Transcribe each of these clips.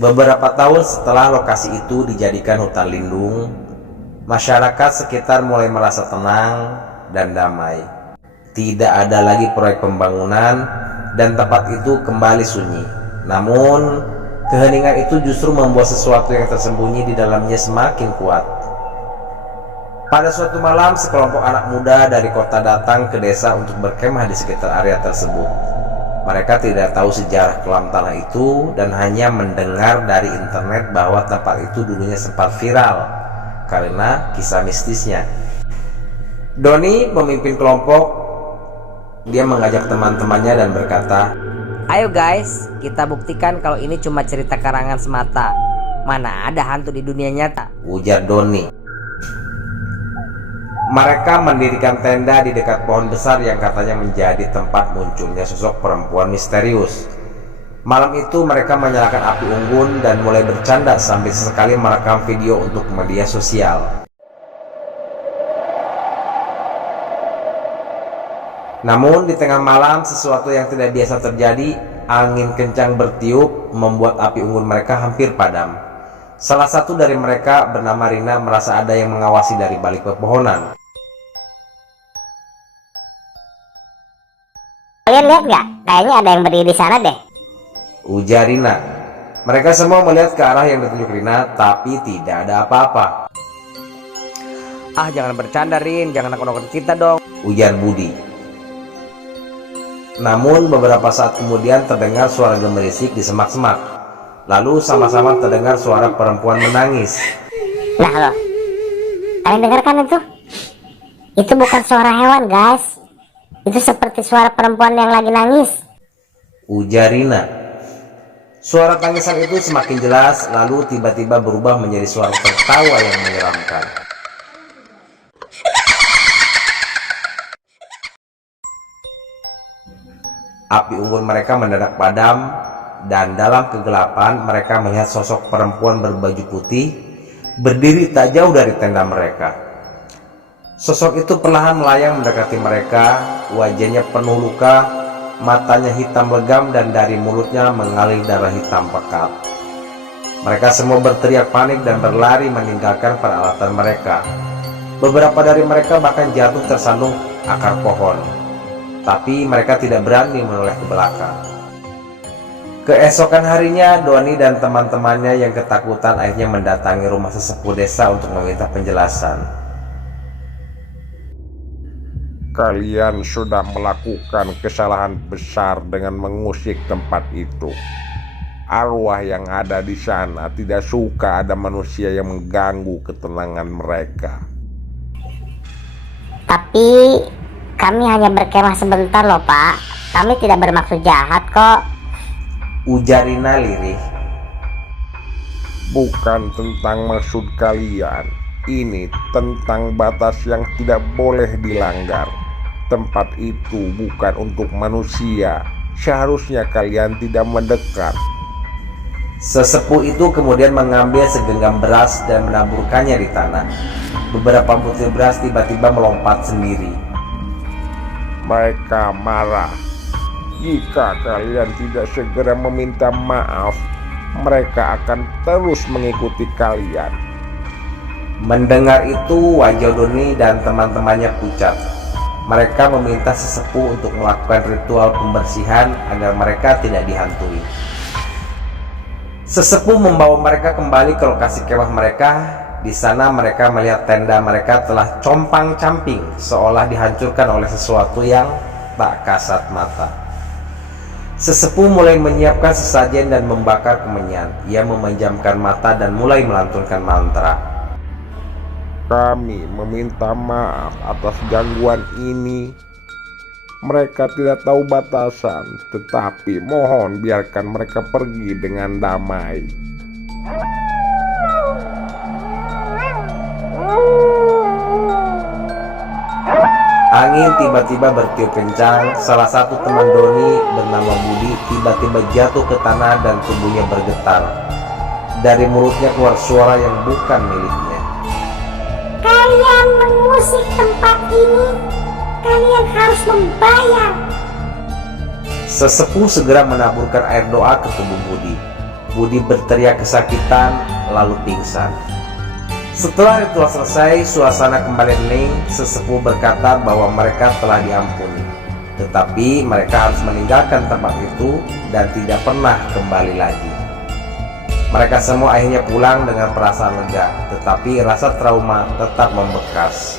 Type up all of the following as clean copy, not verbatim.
Beberapa tahun setelah lokasi itu dijadikan hutan lindung, masyarakat sekitar mulai merasa tenang dan damai. Tidak ada lagi proyek pembangunan dan tempat itu kembali sunyi. Namun, keheningan itu justru membuat sesuatu yang tersembunyi di dalamnya semakin kuat. Pada suatu malam, sekelompok anak muda dari kota datang ke desa untuk berkemah di sekitar area tersebut. Mereka tidak tahu sejarah kelam tanah itu dan hanya mendengar dari internet bahwa tempat itu dulunya sempat viral karena kisah mistisnya. Doni memimpin kelompok. Dia mengajak teman-temannya dan berkata, "Ayo guys, kita buktikan kalau ini cuma cerita karangan semata. Mana ada hantu di dunia nyata," ujar Doni. Mereka mendirikan tenda di dekat pohon besar yang katanya menjadi tempat munculnya sosok perempuan misterius. Malam itu mereka menyalakan api unggun dan mulai bercanda sambil sesekali merekam video untuk media sosial. Namun di tengah malam sesuatu yang tidak biasa terjadi. Angin kencang bertiup membuat api unggun mereka hampir padam. Salah satu dari mereka bernama Rina merasa ada yang mengawasi dari balik pepohonan. "Kalian lihat nggak? Kayaknya ada yang berdiri di sana deh," ujar Rina. Mereka semua melihat ke arah yang ditunjuk Rina, tapi tidak ada apa-apa. "Ah, jangan bercanda Rin, jangan nakut-nakut kita dong," ujar Budi. Namun beberapa saat kemudian terdengar suara gemerisik di semak-semak. Lalu sama-sama terdengar suara perempuan menangis. "Nah loh, kalian dengarkan itu? Itu bukan suara hewan guys. Itu seperti suara perempuan yang lagi nangis," ujar Rina. Suara tangisan itu semakin jelas, lalu tiba-tiba berubah menjadi suara tertawa yang menyeramkan. Api unggun mereka mendadak padam, dan dalam kegelapan mereka melihat sosok perempuan berbaju putih berdiri tak jauh dari tenda mereka. Sosok itu perlahan melayang mendekati mereka. Wajahnya penuh luka, matanya hitam legam, dan dari mulutnya mengalir darah hitam pekat. Mereka semua berteriak panik dan berlari meninggalkan peralatan mereka. Beberapa dari mereka bahkan jatuh tersandung akar pohon, tapi mereka tidak berani menoleh ke belakang. Keesokan harinya, Doni dan teman-temannya yang ketakutan akhirnya mendatangi rumah sesepuh desa untuk meminta penjelasan. "Kalian sudah melakukan kesalahan besar dengan mengusik tempat itu. Arwah yang ada di sana tidak suka ada manusia yang mengganggu ketenangan mereka." "Tapi kami hanya berkemah sebentar loh Pak. Kami tidak bermaksud jahat kok," ujar Rina lirih. "Bukan tentang maksud kalian. Ini tentang batas yang tidak boleh dilanggar. Tempat itu bukan untuk manusia. Seharusnya kalian tidak mendekat." Sesepuh itu kemudian mengambil segenggam beras dan menaburkannya di tanah. Beberapa butir beras tiba-tiba melompat sendiri. Mereka marah. Jika kalian tidak segera meminta maaf, mereka akan terus mengikuti kalian. Mendengar itu, wajah Doni dan teman-temannya pucat. Mereka meminta sesepuh untuk melakukan ritual pembersihan agar mereka tidak dihantui. Sesepuh membawa mereka kembali ke lokasi kemah mereka. Di sana mereka melihat tenda mereka telah compang-camping, seolah dihancurkan oleh sesuatu yang tak kasat mata. Sesepuh mulai menyiapkan sesajen dan membakar kemenyan. Ia memejamkan mata dan mulai melantunkan mantra. "Kami meminta maaf atas gangguan ini. Mereka tidak tahu batasan, tetapi mohon biarkan mereka pergi dengan damai." Angin tiba-tiba bertiup kencang. Salah satu teman Doni bernama Budi tiba-tiba jatuh ke tanah dan tubuhnya bergetar. Dari mulutnya keluar suara yang bukan miliknya. "Kalian mengusik tempat ini, kalian harus membayar." Sesepuh segera menaburkan air doa ke tubuh Budi. Budi berteriak kesakitan lalu pingsan. Setelah ritual selesai, suasana kembali hening. Sesepuh berkata bahwa mereka telah diampuni, tetapi mereka harus meninggalkan tempat itu dan tidak pernah kembali lagi. Mereka semua akhirnya pulang dengan perasaan lega, tetapi rasa trauma tetap membekas.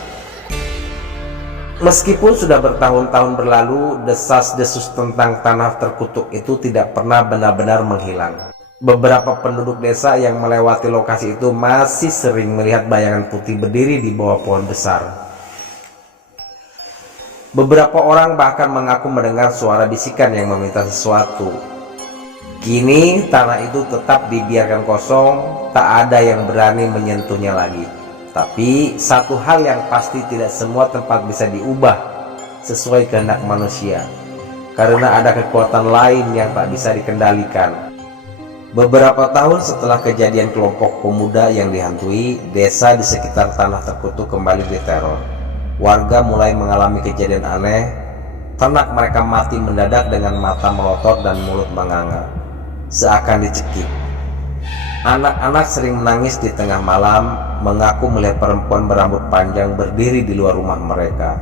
Meskipun sudah bertahun-tahun berlalu, desas-desus tentang tanah terkutuk itu tidak pernah benar-benar menghilang. Beberapa penduduk desa yang melewati lokasi itu masih sering melihat bayangan putih berdiri di bawah pohon besar. Beberapa orang bahkan mengaku mendengar suara bisikan yang meminta sesuatu. Kini tanah itu tetap dibiarkan kosong, tak ada yang berani menyentuhnya lagi. Tapi satu hal yang pasti, tidak semua tempat bisa diubah sesuai kehendak manusia, karena ada kekuatan lain yang tak bisa dikendalikan. Beberapa tahun setelah kejadian kelompok pemuda yang dihantui, desa di sekitar tanah terkutuk kembali diteror. Warga mulai mengalami kejadian aneh. Ternak mereka mati mendadak dengan mata melotot dan mulut menganga, seakan dicekik. Anak-anak sering menangis di tengah malam, mengaku melihat perempuan berambut panjang berdiri di luar rumah mereka.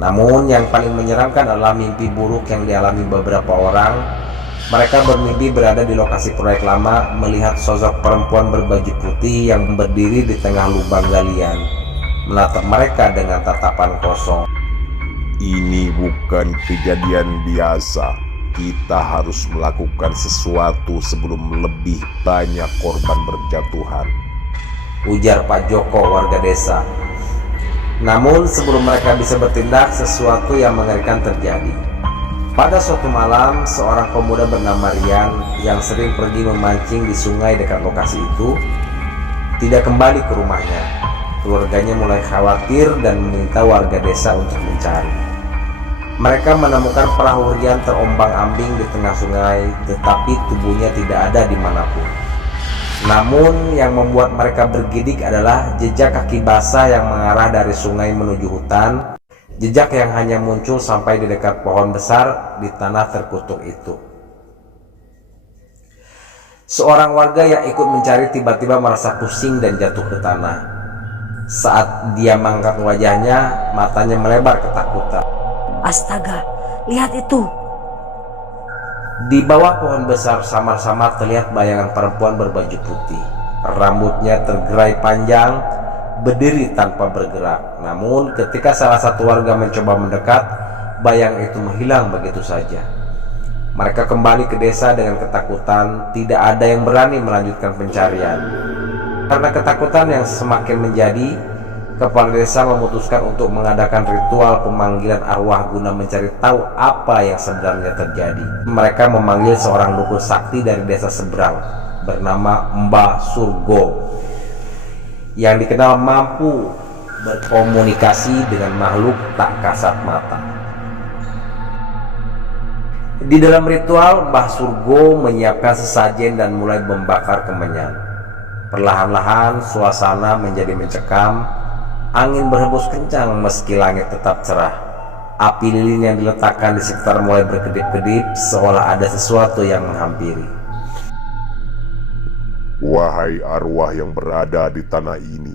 Namun yang paling menyeramkan adalah mimpi buruk yang dialami beberapa orang. Mereka bermimpi berada di lokasi proyek lama, melihat sosok perempuan berbaju putih yang berdiri di tengah lubang galian, menatap mereka dengan tatapan kosong. Ini bukan kejadian biasa. Kita harus melakukan sesuatu sebelum lebih banyak korban berjatuhan, ujar Pak Joko, warga desa. Namun sebelum mereka bisa bertindak, sesuatu yang mengerikan terjadi. Pada suatu malam, seorang pemuda bernama Rian yang sering pergi memancing di sungai dekat lokasi itu tidak kembali ke rumahnya. Keluarganya mulai khawatir dan meminta warga desa untuk mencari. Mereka menemukan perahu Rian terombang-ambing di tengah sungai, tetapi tubuhnya tidak ada dimanapun. Namun yang membuat mereka bergidik adalah jejak kaki basah yang mengarah dari sungai menuju hutan. Jejak yang hanya muncul sampai di dekat pohon besar di tanah terkutuk itu. Seorang warga yang ikut mencari tiba-tiba merasa pusing dan jatuh ke tanah. Saat dia mengangkat wajahnya, matanya melebar ketakutan. Astaga, lihat itu. Di bawah pohon besar samar-samar terlihat bayangan perempuan berbaju putih. Rambutnya tergerai panjang, berdiri tanpa bergerak. Namun ketika salah satu warga mencoba mendekat, bayang itu menghilang begitu saja. Mereka kembali ke desa dengan ketakutan. Tidak ada yang berani melanjutkan pencarian. Karena ketakutan yang semakin menjadi, kepala desa memutuskan untuk mengadakan ritual pemanggilan arwah guna mencari tahu apa yang sebenarnya terjadi. Mereka memanggil seorang dukun sakti dari desa seberang bernama Mbah Surgo, yang dikenal mampu berkomunikasi dengan makhluk tak kasat mata. Di dalam ritual, Mbah Surgo menyiapkan sesajen dan mulai membakar kemenyan. Perlahan-lahan suasana menjadi mencekam. Angin berhembus kencang meski langit tetap cerah. Api lilin yang diletakkan di sekitar mulai berkedip-kedip, seolah ada sesuatu yang menghampiri. Wahai arwah yang berada di tanah ini,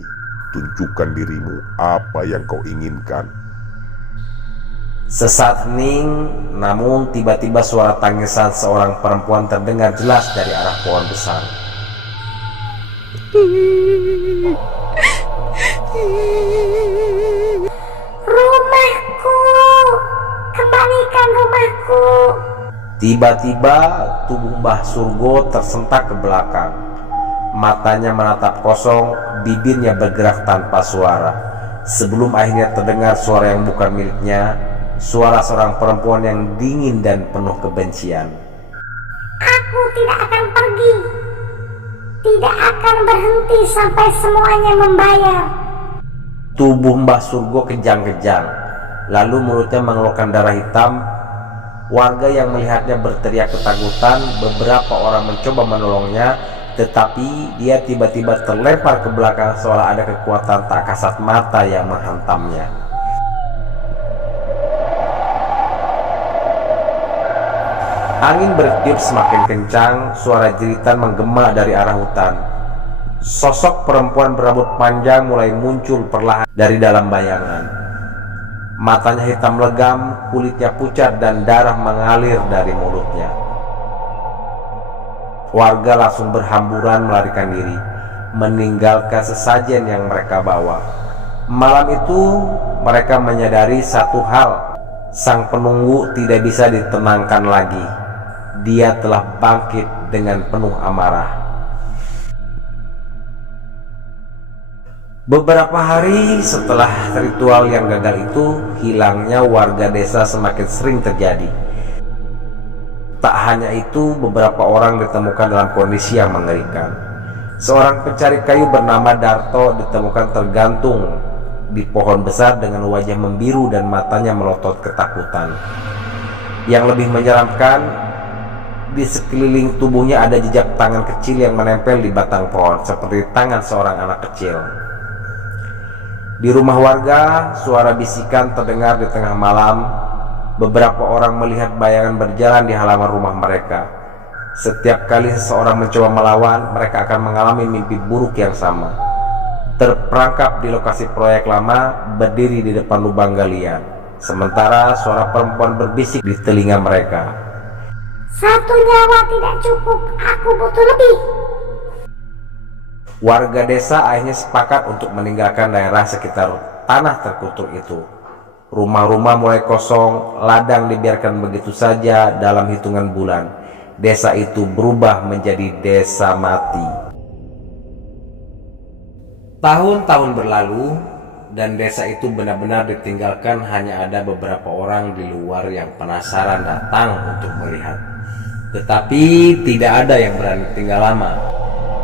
tunjukkan dirimu, apa yang kau inginkan. Sesaat hening, namun tiba-tiba suara tangisan seorang perempuan terdengar jelas dari arah pohon besar. Rumahku, kembalikan rumahku. Tiba-tiba tubuh Mbah Surgo tersentak ke belakang. Matanya menatap kosong, bibirnya bergerak tanpa suara. Sebelum akhirnya terdengar suara yang bukan miliknya, suara seorang perempuan yang dingin dan penuh kebencian. Aku tidak akan pergi. Tidak akan berhenti sampai semuanya membayar. Tubuh Mbah Surgo kejang-kejang, lalu mulutnya mengeluarkan darah hitam. Warga yang melihatnya berteriak ketakutan. Beberapa orang mencoba menolongnya, tetapi dia tiba-tiba terlempar ke belakang seolah ada kekuatan tak kasat mata yang menghantamnya. Angin bertiup semakin kencang, suara jeritan menggema dari arah hutan. Sosok perempuan berambut panjang mulai muncul perlahan dari dalam bayangan. Matanya hitam legam, kulitnya pucat dan darah mengalir dari mulutnya. Warga langsung berhamburan melarikan diri, meninggalkan sesajen yang mereka bawa. Malam itu mereka menyadari satu hal, sang penunggu tidak bisa ditenangkan lagi. Dia telah bangkit dengan penuh amarah. Beberapa hari setelah ritual yang gagal itu, hilangnya warga desa semakin sering terjadi. Tak hanya itu, beberapa orang ditemukan dalam kondisi yang mengerikan. Seorang pencari kayu bernama Darto ditemukan tergantung di pohon besar dengan wajah membiru dan matanya melotot ketakutan. Yang lebih menyeramkan, di sekeliling tubuhnya ada jejak tangan kecil yang menempel di batang pohon seperti tangan seorang anak kecil. Di rumah warga, suara bisikan terdengar di tengah malam. Beberapa orang melihat bayangan berjalan di halaman rumah mereka. Setiap kali seseorang mencoba melawan, mereka akan mengalami mimpi buruk yang sama. Terperangkap di lokasi proyek lama, berdiri di depan lubang galian. Sementara suara perempuan berbisik di telinga mereka. Satu nyawa tidak cukup, aku butuh lebih. Warga desa akhirnya sepakat untuk meninggalkan daerah sekitar tanah terkutuk itu. Rumah-rumah mulai kosong, ladang dibiarkan begitu saja. Dalam hitungan bulan, desa itu berubah menjadi desa mati. Tahun-tahun berlalu dan desa itu benar-benar ditinggalkan. Hanya ada beberapa orang di luar yang penasaran datang untuk melihat. Tetapi tidak ada yang berani tinggal lama.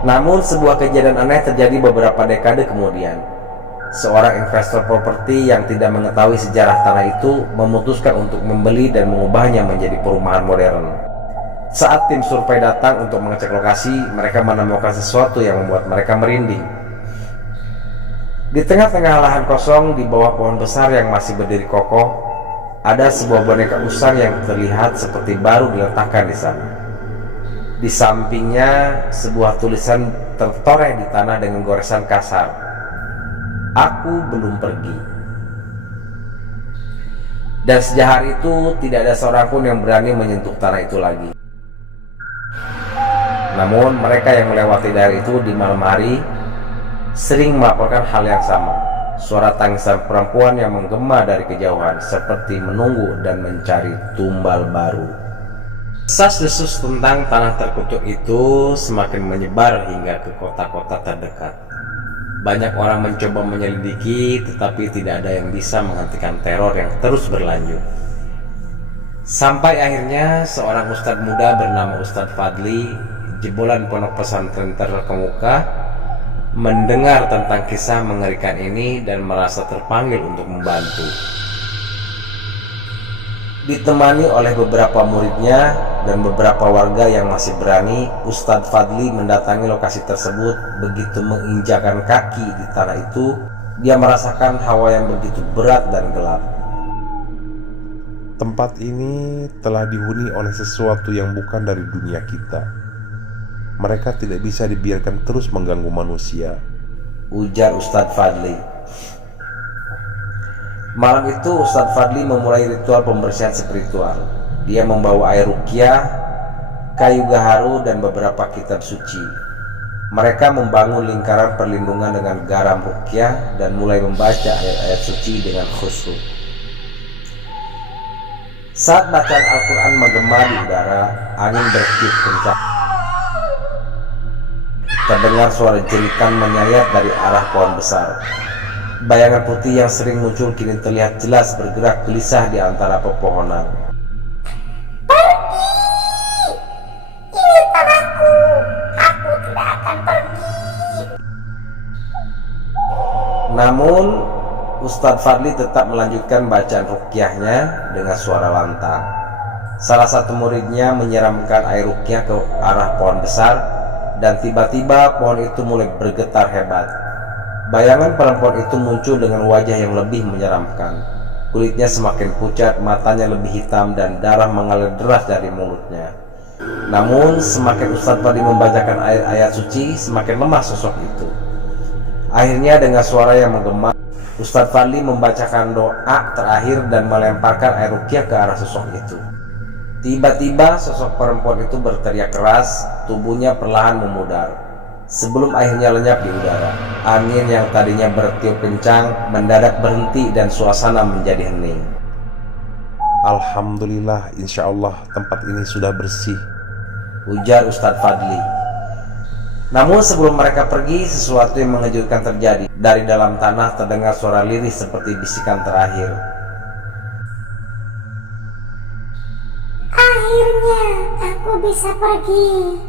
Namun sebuah kejadian aneh terjadi beberapa dekade kemudian. Seorang investor properti yang tidak mengetahui sejarah tanah itu memutuskan untuk membeli dan mengubahnya menjadi perumahan modern. Saat tim survei datang untuk mengecek lokasi, mereka menemukan sesuatu yang membuat mereka merinding. Di tengah-tengah lahan kosong, di bawah pohon besar yang masih berdiri kokoh, ada sebuah boneka usang yang terlihat seperti baru diletakkan di sana. Di sampingnya sebuah tulisan tertoreh di tanah dengan goresan kasar. Aku belum pergi. Dan sejak hari itu tidak ada seorang pun yang berani menyentuh tanah itu lagi. Namun mereka yang melewati daerah itu di malam hari sering melaporkan hal yang sama. Suara tangisan perempuan yang menggema dari kejauhan seperti menunggu dan mencari tumbal baru. Desas-desus tentang tanah terkutuk itu semakin menyebar hingga ke kota-kota terdekat. Banyak orang mencoba menyelidiki, tetapi tidak ada yang bisa menghentikan teror yang terus berlanjut. Sampai akhirnya seorang ustadz muda bernama Ustadz Fadli, jebolan pondok pesantren terkemuka, mendengar tentang kisah mengerikan ini dan merasa terpanggil untuk membantu. Ditemani oleh beberapa muridnya dan beberapa warga yang masih berani, Ustadz Fadli mendatangi lokasi tersebut. Begitu menginjakan kaki di tanah itu, dia merasakan hawa yang begitu berat dan gelap. Tempat ini telah dihuni oleh sesuatu yang bukan dari dunia kita. Mereka tidak bisa dibiarkan terus mengganggu manusia, ujar Ustadz Fadli. Malam itu Ustadz Fadli memulai ritual pembersihan spiritual. Dia membawa air ruqyah, kayu gaharu, dan beberapa kitab suci. Mereka membangun lingkaran perlindungan dengan garam ruqyah dan mulai membaca ayat-ayat suci dengan khusyuk. Saat bacaan Al-Quran menggema di udara, angin bertiup kencang. Terdengar suara jeritan menyayat dari arah pohon besar. Bayangan putih yang sering muncul kini terlihat jelas bergerak gelisah di antara pepohonan. Pergi! Ini tanahku, aku tidak akan pergi. Namun Ustadz Fadli tetap melanjutkan bacaan ruqyahnya dengan suara lantang. Salah satu muridnya menyiramkan air ruqyah ke arah pohon besar, dan tiba-tiba pohon itu mulai bergetar hebat. Bayangan perempuan itu muncul dengan wajah yang lebih menyeramkan. Kulitnya semakin pucat, matanya lebih hitam, dan darah mengalir deras dari mulutnya. Namun semakin Ustadz Fadli membacakan ayat-ayat suci, semakin lemah sosok itu. Akhirnya dengan suara yang menggema, Ustadz Fadli membacakan doa terakhir dan melemparkan air ruqyah ke arah sosok itu. Tiba-tiba sosok perempuan itu berteriak keras, tubuhnya perlahan memudar, sebelum akhirnya lenyap di udara. Angin yang tadinya bertiup kencang mendadak berhenti dan suasana menjadi hening. Alhamdulillah, insya Allah tempat ini sudah bersih, ujar Ustadz Fadli. Namun sebelum mereka pergi, sesuatu yang mengejutkan terjadi. Dari dalam tanah terdengar suara lirih seperti bisikan terakhir. Akhirnya aku bisa pergi.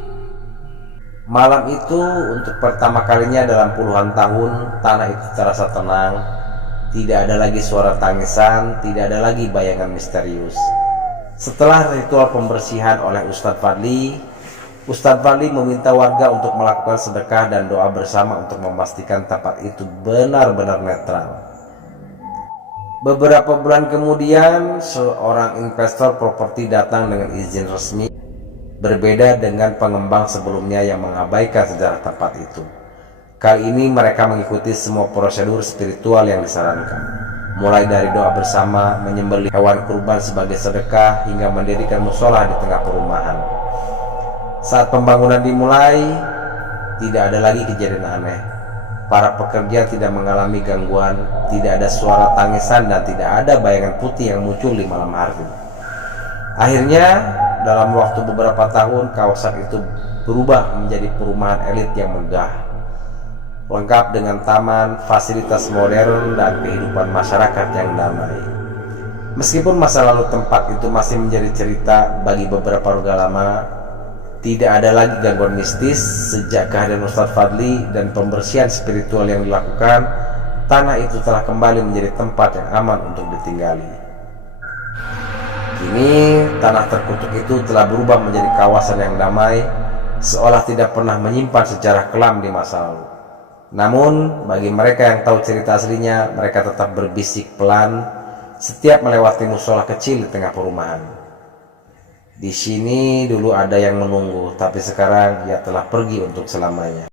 Malam itu untuk pertama kalinya dalam puluhan tahun, tanah itu terasa tenang. Tidak ada lagi suara tangisan, tidak ada lagi bayangan misterius. Setelah ritual pembersihan oleh Ustadz Fadli meminta warga untuk melakukan sedekah dan doa bersama untuk memastikan tempat itu benar-benar netral. Beberapa bulan kemudian, seorang investor properti datang dengan izin resmi, berbeda dengan pengembang sebelumnya yang mengabaikan sejarah tempat itu. Kali ini mereka mengikuti semua prosedur spiritual yang disarankan, mulai dari doa bersama, menyembelih hewan kurban sebagai sedekah, hingga mendirikan musola di tengah perumahan. Saat pembangunan dimulai, tidak ada lagi kejadian aneh. Para pekerja tidak mengalami gangguan, tidak ada suara tangisan, dan tidak ada bayangan putih yang muncul di malam hari. Akhirnya, dalam waktu beberapa tahun, kawasan itu berubah menjadi perumahan elit yang megah, lengkap dengan taman, fasilitas modern, dan kehidupan masyarakat yang damai. Meskipun masa lalu tempat itu masih menjadi cerita bagi beberapa warga lama, tidak ada lagi gangguan mistis. Sejak kehadiran Ustadz Fadli dan pembersihan spiritual yang dilakukan, tanah itu telah kembali menjadi tempat yang aman untuk ditinggali. Kini tanah terkutuk itu telah berubah menjadi kawasan yang damai, seolah tidak pernah menyimpan sejarah kelam di masa lalu. Namun bagi mereka yang tahu cerita aslinya, mereka tetap berbisik pelan setiap melewati musola kecil di tengah perumahan. Di sini dulu ada yang menunggu, tapi sekarang ia telah pergi untuk selamanya.